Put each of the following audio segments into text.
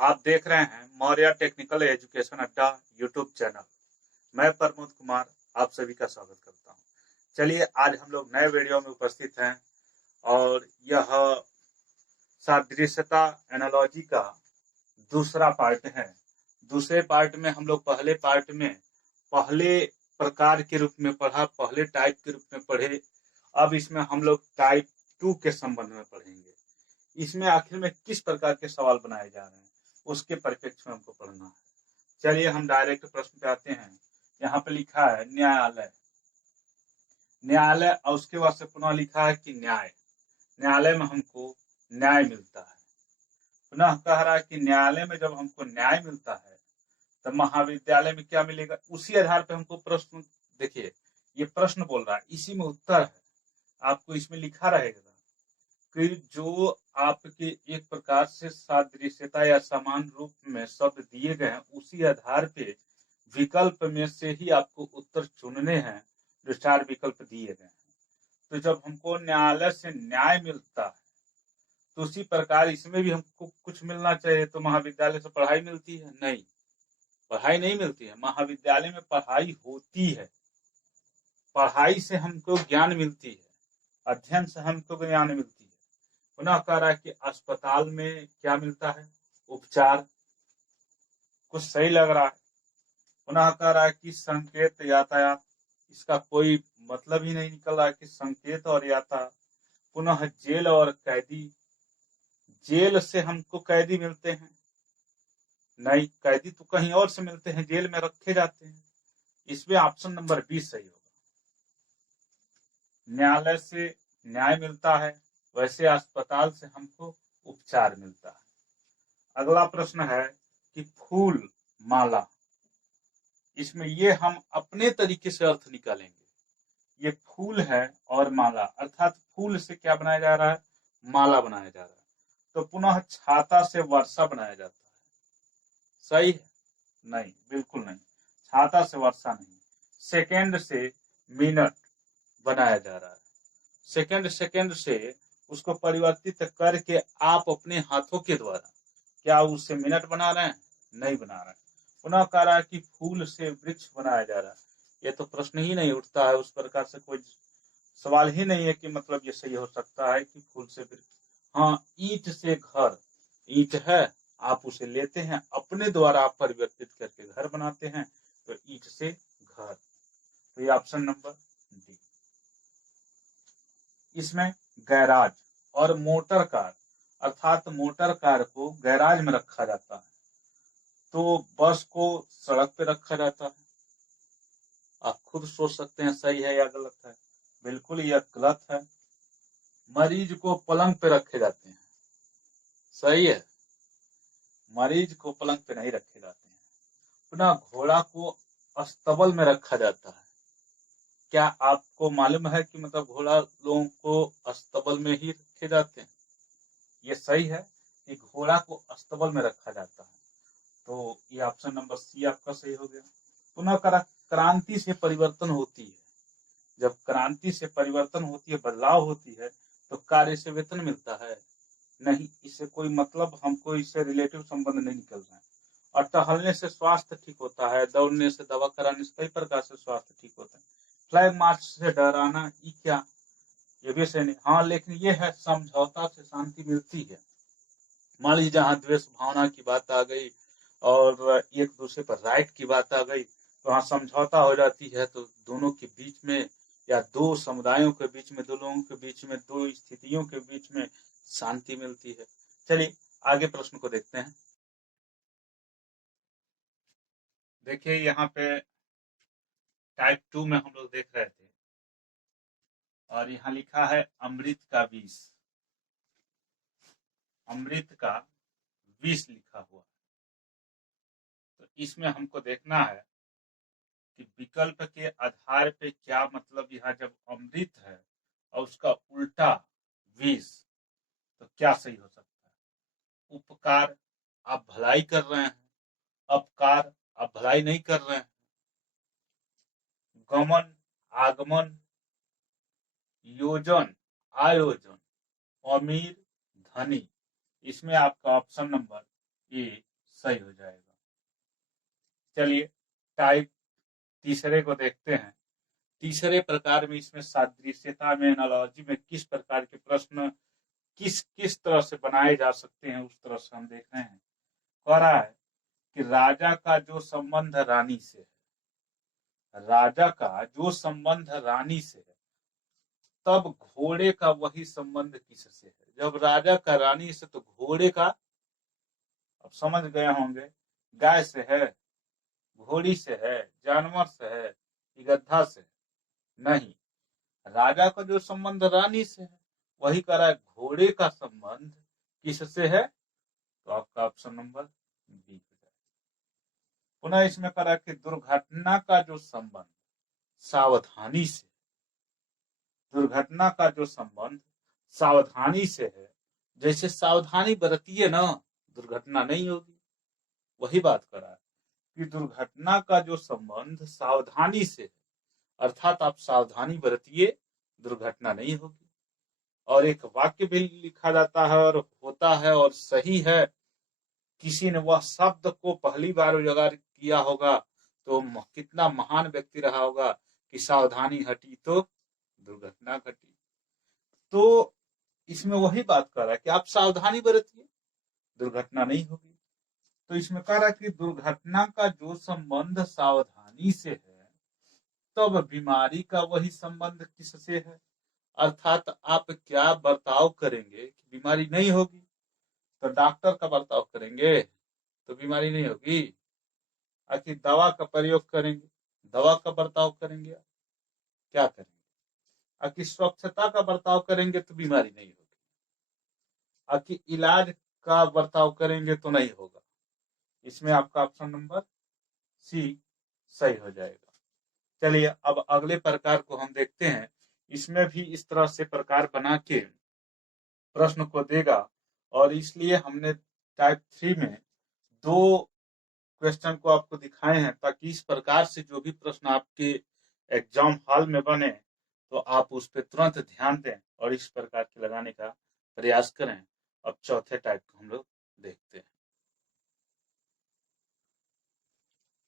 आप देख रहे हैं मौर्य टेक्निकल एजुकेशन अड्डा यूट्यूब चैनल। मैं प्रमोद कुमार आप सभी का स्वागत करता हूं। चलिए आज हम लोग नए वीडियो में उपस्थित हैं और यह सादृश्यता एनालॉजी का दूसरा पार्ट है। दूसरे पार्ट में हम लोग पहले पार्ट में पहले प्रकार के रूप में पढ़ा, पहले टाइप के रूप में पढ़े। अब इसमें हम लोग टाइप 2 के संबंध में पढ़ेंगे। इसमें आखिर में किस प्रकार के सवाल बनाए जा रहे हैं उसके परिप्रेक्ष्य में हमको पढ़ना है। चलिए हम डायरेक्ट प्रश्न पे आते हैं। यहाँ पे लिखा है न्यायालय, न्यायालय और उसके बाद से पुनः लिखा है कि न्याय। न्यायालय में हमको न्याय मिलता है। पुनः कह रहा है कि न्यायालय में जब हमको न्याय मिलता है तो महाविद्यालय में क्या मिलेगा। उसी आधार पर हमको प्रश्न, देखिए ये प्रश्न बोल रहा है, इसी में उत्तर है। आपको इसमें लिखा रहेगा कि जो आपके एक प्रकार से सादृश्यता या समान रूप में शब्द दिए गए हैं उसी आधार पे विकल्प में से ही आपको उत्तर चुनने हैं। जो 4 विकल्प दिए गए हैं, तो जब हमको न्यायालय से न्याय मिलता है तो उसी प्रकार इसमें भी हमको कुछ मिलना चाहिए। तो महाविद्यालय से पढ़ाई मिलती है? नहीं, पढ़ाई नहीं मिलती है। महाविद्यालय में पढ़ाई होती है, पढ़ाई से हमको ज्ञान मिलती है, अध्ययन से हमको ज्ञान मिलती है। पुनः कह रहा है कि अस्पताल में क्या मिलता है? उपचार। कुछ सही लग रहा है। पुनः कह रहा है कि संकेत यातायात, इसका कोई मतलब ही नहीं निकल रहा है कि संकेत और यातायात। पुनः जेल और कैदी, जेल से हमको कैदी मिलते हैं? नहीं, कैदी तो कहीं और से मिलते हैं, जेल में रखे जाते हैं। इसमें ऑप्शन नंबर 20 सही होगा। न्यायालय से न्याय मिलता है, वैसे अस्पताल से हमको उपचार मिलता है। अगला प्रश्न है कि फूल माला, इसमें ये हम अपने तरीके से अर्थ निकालेंगे। ये फूल है और माला, अर्थात फूल से क्या बनाया जा रहा है? माला बनाया जा रहा है। तो पुनः छाता से वर्षा बनाया जाता है, सही है? नहीं, बिल्कुल नहीं, छाता से वर्षा नहीं। सेकेंड से मिनट बनाया जा रहा है। सेकेंड से उसको परिवर्तित करके आप अपने हाथों के द्वारा क्या उससे मिनट बना रहे हैं? नहीं बना रहे हैं। पुनः कह रहा है कि फूल से वृक्ष बनाया जा रहा है। ये तो प्रश्न ही नहीं उठता है, उस प्रकार से कोई सवाल ही नहीं है कि मतलब ये सही हो सकता है कि फूल से वृक्ष। हाँ, ईंट से घर, ईंट है, आप उसे लेते हैं, अपने द्वारा आप परिवर्तित करके घर बनाते हैं, तो ईंट से घर। तो ये ऑप्शन नंबर डी। इसमें गैराज और मोटर कार, अर्थात मोटर कार को गैराज में रखा जाता है, तो बस को सड़क पे रखा जाता है। आप खुद सोच सकते हैं सही है या गलत है। बिल्कुल यह गलत है। मरीज को पलंग पे रखे जाते हैं, सही है? मरीज को पलंग पे नहीं रखे जाते हैं। पुनः घोड़ा को अस्तबल में रखा जाता है। क्या आपको मालूम है कि मतलब घोड़ा लोगों को अस्तबल में ही रखे जाते हैं? ये सही है कि घोड़ा को अस्तबल में रखा जाता है। तो ये ऑप्शन नंबर सी आपका सही हो गया। पुनः क्रांति से परिवर्तन होती है। जब क्रांति से परिवर्तन होती है, बदलाव होती है, तो कार्य से वेतन मिलता है? नहीं, इससे कोई मतलब हमको इससे रिलेटिव संबंध नहीं निकल रहा है। और टहलने से स्वास्थ्य ठीक होता है, दौड़ने से, दवा कराने से कई प्रकार से स्वास्थ्य ठीक होता है। फ्लैग मार्च से डराना, ये क्या? ये भी सही नहीं। हाँ, लेकिन ये है समझौता से शांति मिलती है। मान लीजिए जहाँ द्वेष भावना की बात आ गई और एक दूसरे पर राइट की बात आ गई, तो वहाँ समझौता हो जाती है, तो दोनों के बीच में या दो समुदायों के बीच में, दो लोगों के बीच में, दो स्थितियों के बीच में शांति मिलती है। चलिए आगे प्रश्न को देखते हैं। देखिए यहाँ पे टाइप 2 में हम लोग देख रहे थे और यहाँ लिखा है अमृत का विष, अमृत का विष लिखा हुआ। तो इसमें हमको देखना है कि विकल्प के आधार पे क्या मतलब, यहाँ जब अमृत है और उसका उल्टा विष, तो क्या सही हो सकता है? उपकार, आप भलाई कर रहे हैं। अपकार, आप भलाई नहीं कर रहे हैं। गमन, आगमन, योजन, आयोजन, अमीर, धनी। इसमें आपका ऑप्शन नंबर ए सही हो जाएगा। चलिए टाइप तीसरे को देखते हैं। तीसरे प्रकार में इसमें सादृश्यता में, एनालॉजी में किस प्रकार के प्रश्न किस किस तरह से बनाए जा सकते हैं, उस तरह से हम देख रहे हैं। कह रहा है कि राजा का जो संबंध रानी से है, राजा का जो संबंध रानी से है, तब घोड़े का वही संबंध किससे है। जब राजा का रानी से, तो घोड़े का, अब समझ गए होंगे, गाय से है, घोड़ी से है, जानवर से है, कि गधा से है? नहीं, राजा का जो संबंध रानी से है, वही कह रहा है घोड़े का संबंध किससे है, तो आपका ऑप्शन नंबर बी हो जाएगा। पुनः इसमें कह रहा है कि दुर्घटना का जो संबंध सावधानी से, दुर्घटना का जो संबंध सावधानी से है, जैसे सावधानी बरतिए ना, दुर्घटना नहीं होगी। वही बात कर रहा है कि दुर्घटना का जो संबंध सावधानी से है, अर्थात आप सावधानी बरतिए, दुर्घटना नहीं होगी। और एक वाक्य भी लिखा जाता है और होता है और सही है, किसी ने वह शब्द को पहली बार उजागर किया होगा तो कितना महान व्यक्ति रहा होगा कि सावधानी हटी तो दुर्घटना घटी। तो इसमें वही बात कर रहा है कि आप सावधानी बरतिए, दुर्घटना नहीं होगी। तो इसमें कह रहा है कि दुर्घटना का जो संबंध सावधानी से है, तब बीमारी का वही संबंध किससे है, अर्थात आप क्या बर्ताव करेंगे कि बीमारी नहीं होगी। तो डॉक्टर का बर्ताव करेंगे तो बीमारी नहीं होगी। आखिर दवा का प्रयोग करेंगे, दवा का बर्ताव करेंगे, क्या करेंगे? आखिर स्वच्छता का बर्ताव करेंगे तो बीमारी नहीं होगी। आखिर इलाज का बर्ताव करेंगे तो नहीं होगा। इसमें आपका ऑप्शन नंबर सी सही हो जाएगा। चलिए अब अगले प्रकार को हम देखते हैं। इसमें भी इस तरह से प्रकार बना के प्रश्न को देगा, और इसलिए हमने टाइप 3 में 2 क्वेश्चन को आपको दिखाए हैं, ताकि इस प्रकार से जो भी प्रश्न आपके एग्जाम हॉल में बने तो आप उस पर तुरंत ध्यान दें और इस प्रकार के लगाने का प्रयास करें। अब चौथे टाइप को हम लोग देखते हैं।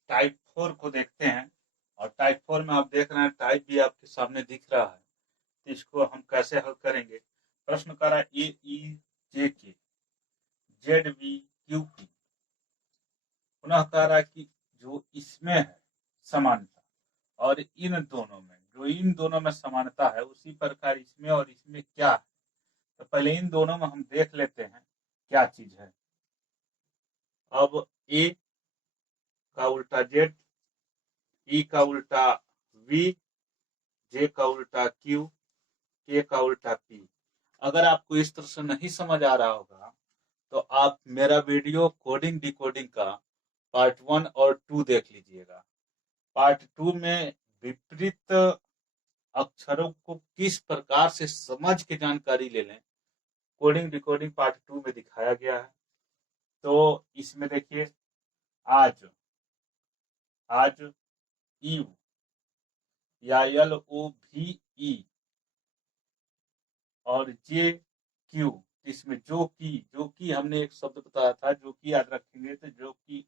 टाइप 4 को देखते हैं, और टाइप 4 में आप देख रहे हैं टाइप भी आपके सामने दिख रहा है। तो इसको हम कैसे हल करेंगे? प्रश्न कर रहा है ए ई जे के जेड वी क्यू पी। पुनः कह रहा है कि जो इसमें है समानता, और इन दोनों में समानता है, उसी प्रकार इसमें और इसमें क्या है। तो पहले इन दोनों में हम देख लेते हैं क्या चीज है। अब ए का उल्टा जेड, ई का उल्टा वी, जे का उल्टा क्यू, के का उल्टा पी। अगर आपको इस तरह से नहीं समझ आ रहा होगा तो आप मेरा वीडियो कोडिंग डिकोडिंग का पार्ट 1 और 2 देख लीजिएगा। पार्ट 2 में विपरीत अक्षरों को किस प्रकार से समझ के जानकारी ले लें, कोडिंग डिकोडिंग पार्ट 2 में दिखाया गया है। तो इसमें देखिए, आज आज यू या LOVE और जे क्यू, इसमें जो की हमने एक शब्द बताया था, जो की याद रखेंगे तो जो की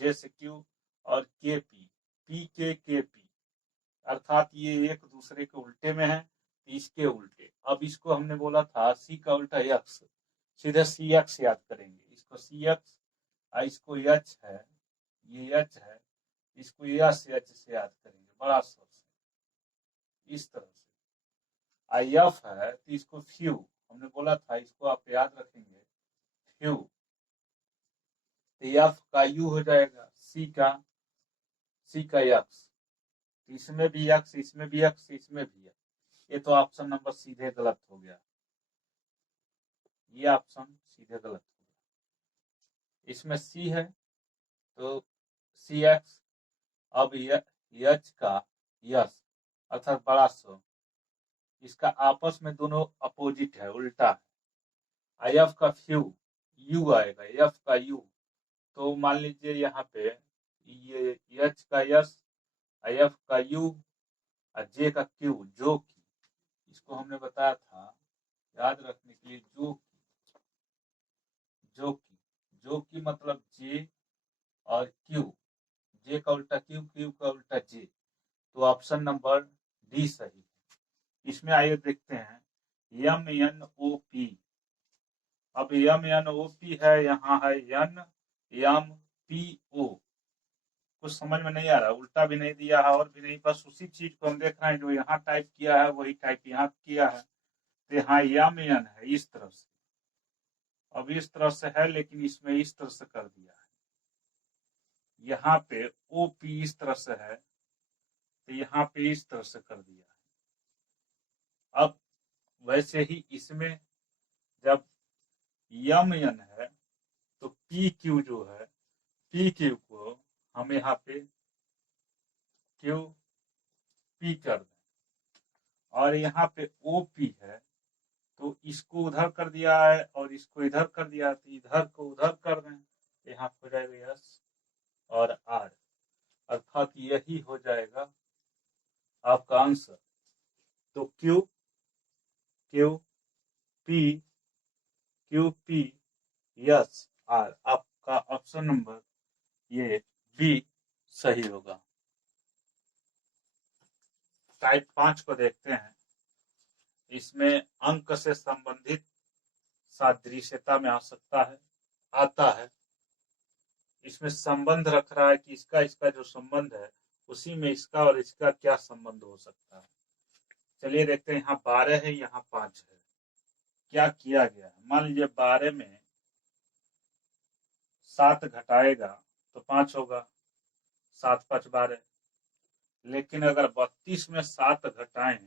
जे से क्यू, और के पी के पी, अर्थात ये एक दूसरे के उल्टे में है, इसके उल्टे। अब इसको हमने बोला था सी का उल्टा यक्स, सीधे सी एक्स याद करेंगे, इसको सी एक्स, इसको एच है, ये एच है, इसको एच से याद करेंगे बड़ा शोर से, इस तरह से। आई एफ है तो इसको फ्यू, हमने बोला था इसको आप याद रखेंगे फ्यू, तो एफ का यू हो जाएगा, सी का यक्स, इसमें भी यक्स, इसमें भी यक्स, इसमें भी यक्स। ये तो ऑप्शन नंबर सीधे गलत हो गया, ये ऑप्शन सीधे गलत हो गया। इसमें सी है तो सी एक्स, अब यच का यस, अर्थात बड़ा सो, इसका आपस में दोनों अपोजिट है, उल्टा है। आई एफ का फ्यू, यू आएगा, एफ का यू, तो मान लीजिए यहाँ पे ये एच का यस, आई एफ का यू, और जे का क्यू, जो की, इसको हमने बताया था याद रखने के लिए, जो की मतलब जे और क्यू, जे का उल्टा क्यू, क्यू का उल्टा जे, तो ऑप्शन नंबर डी सही है। इसमें आइए देखते हैं यम एन ओ पी। अब यम एन ओ पी है, यहाँ है यन यम पी ओ। कुछ समझ में नहीं आ रहा, उल्टा भी नहीं दिया है और भी नहीं, बस उसी चीज को हम देख रहे हैं, जो यहाँ टाइप किया है वही टाइप यहाँ किया है। तो यहाँ यम एन है इस तरफ से, अब इस तरफ से है लेकिन इसमें इस तरह से कर दिया है। यहाँ पे ओ पी इस तरह से है, तो यहाँ पे इस तरह से कर दिया है। अब वैसे ही इसमें जब यम एन है तो पी क्यू जो है, पी क्यू को हम यहाँ पे क्यू पी कर दें, और यहाँ पे ओ पी है तो इसको उधर कर दिया है और इसको इधर कर दिया, तो इधर को उधर कर दें, यहाँ हो जाएगा यस और आर, अर्थात यही हो जाएगा आपका आंसर। तो Q Q P Q P S R, आपका ऑप्शन नंबर ये बी सही होगा। टाइप 5 को देखते हैं। इसमें अंक से संबंधित सादृश्यता में आ सकता है, आता है। इसमें संबंध रख रहा है कि इसका इसका जो संबंध है उसी में इसका और इसका क्या संबंध हो सकता है। चलिए देखते हैं, यहाँ 12 है, यहाँ 5 है, क्या किया गया है। मान लीजिए 12 में 7 घटाएगा तो 5 होगा, 7 5 12। लेकिन अगर 32 में 7 घटाएं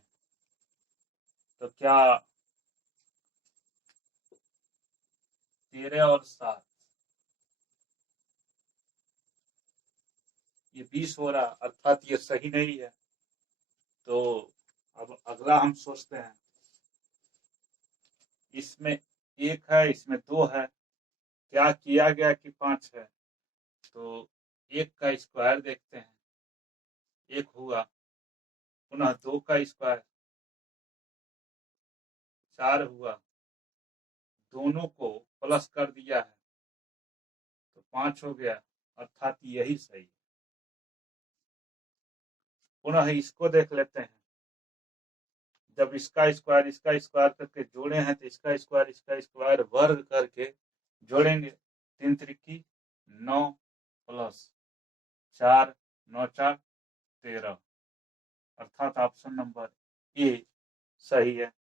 तो क्या 13 और 7 ये 20 हो रहा, अर्थात ये सही नहीं है। तो अब अगला हम सोचते हैं, इसमें 1 है, इसमें 2 है, क्या किया गया कि 5 है, तो 1 का स्क्वायर देखते हैं, 1 हुआ, पुनः 2 का स्क्वायर 4 हुआ, दोनों को प्लस कर दिया है तो 5 हो गया, अर्थात यही सही है। पुनः इसको देख लेते हैं, जब इसका स्क्वायर करके जोड़े हैं तो इसका स्क्वायर वर्ग करके जोड़ेंगे, 3 त्रिकी 9 प्लस 4 9 4 13, अर्थात ऑप्शन नंबर ए सही है।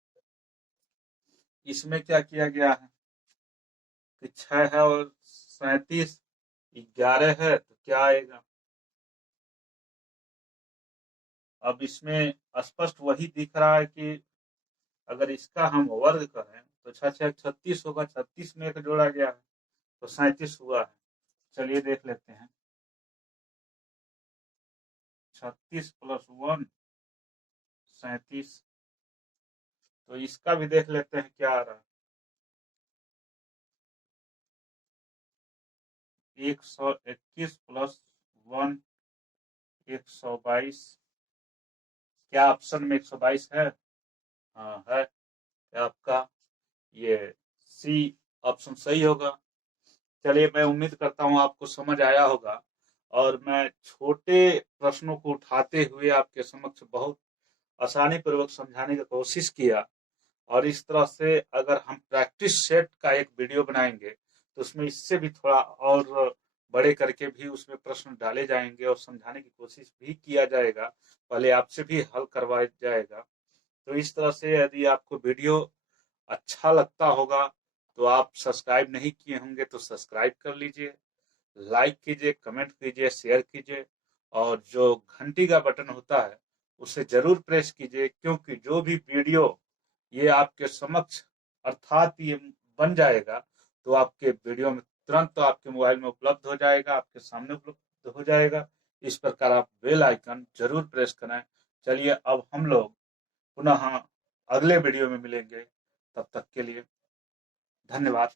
इसमें क्या किया गया है कि 6 है और 37 11 है, तो क्या आएगा। अब इसमें स्पष्ट वही दिख रहा है कि अगर इसका हम वर्ग करें तो 6 6 36 होगा, 36 में 1 जोड़ा गया है तो 37 हुआ है। चलिए देख लेते हैं, 36 प्लस 1 37, तो इसका भी देख लेते हैं क्या आ रहा है। 121 प्लस 1 122, क्या ऑप्शन में 122 है? हाँ है, आपका ये सी ऑप्शन सही होगा। चलिए, मैं उम्मीद करता हूँ आपको समझ आया होगा, और मैं छोटे प्रश्नों को उठाते हुए आपके समक्ष बहुत आसानी पूर्वक समझाने की कोशिश किया। और इस तरह से अगर हम प्रैक्टिस सेट का एक वीडियो बनाएंगे तो उसमें इससे भी थोड़ा और बड़े करके भी उसमें प्रश्न डाले जाएंगे और समझाने की कोशिश भी किया जाएगा, पहले आपसे भी हल करवाया जाएगा। तो इस तरह से यदि आपको वीडियो अच्छा लगता होगा तो आप सब्सक्राइब नहीं किए होंगे तो सब्सक्राइब कर लीजिए, लाइक कीजिए, कमेंट कीजिए, शेयर कीजिए, और जो घंटी का बटन होता है उसे जरूर प्रेस कीजिए, क्योंकि जो भी वीडियो ये आपके समक्ष अर्थात ये बन जाएगा तो आपके वीडियो में तुरंत तो आपके मोबाइल में उपलब्ध हो जाएगा, आपके सामने उपलब्ध हो जाएगा। इस प्रकार आप बेल आइकन जरूर प्रेस करें। चलिए, अब हम लोग पुनः अगले वीडियो में मिलेंगे, तब तक के लिए धन्यवाद।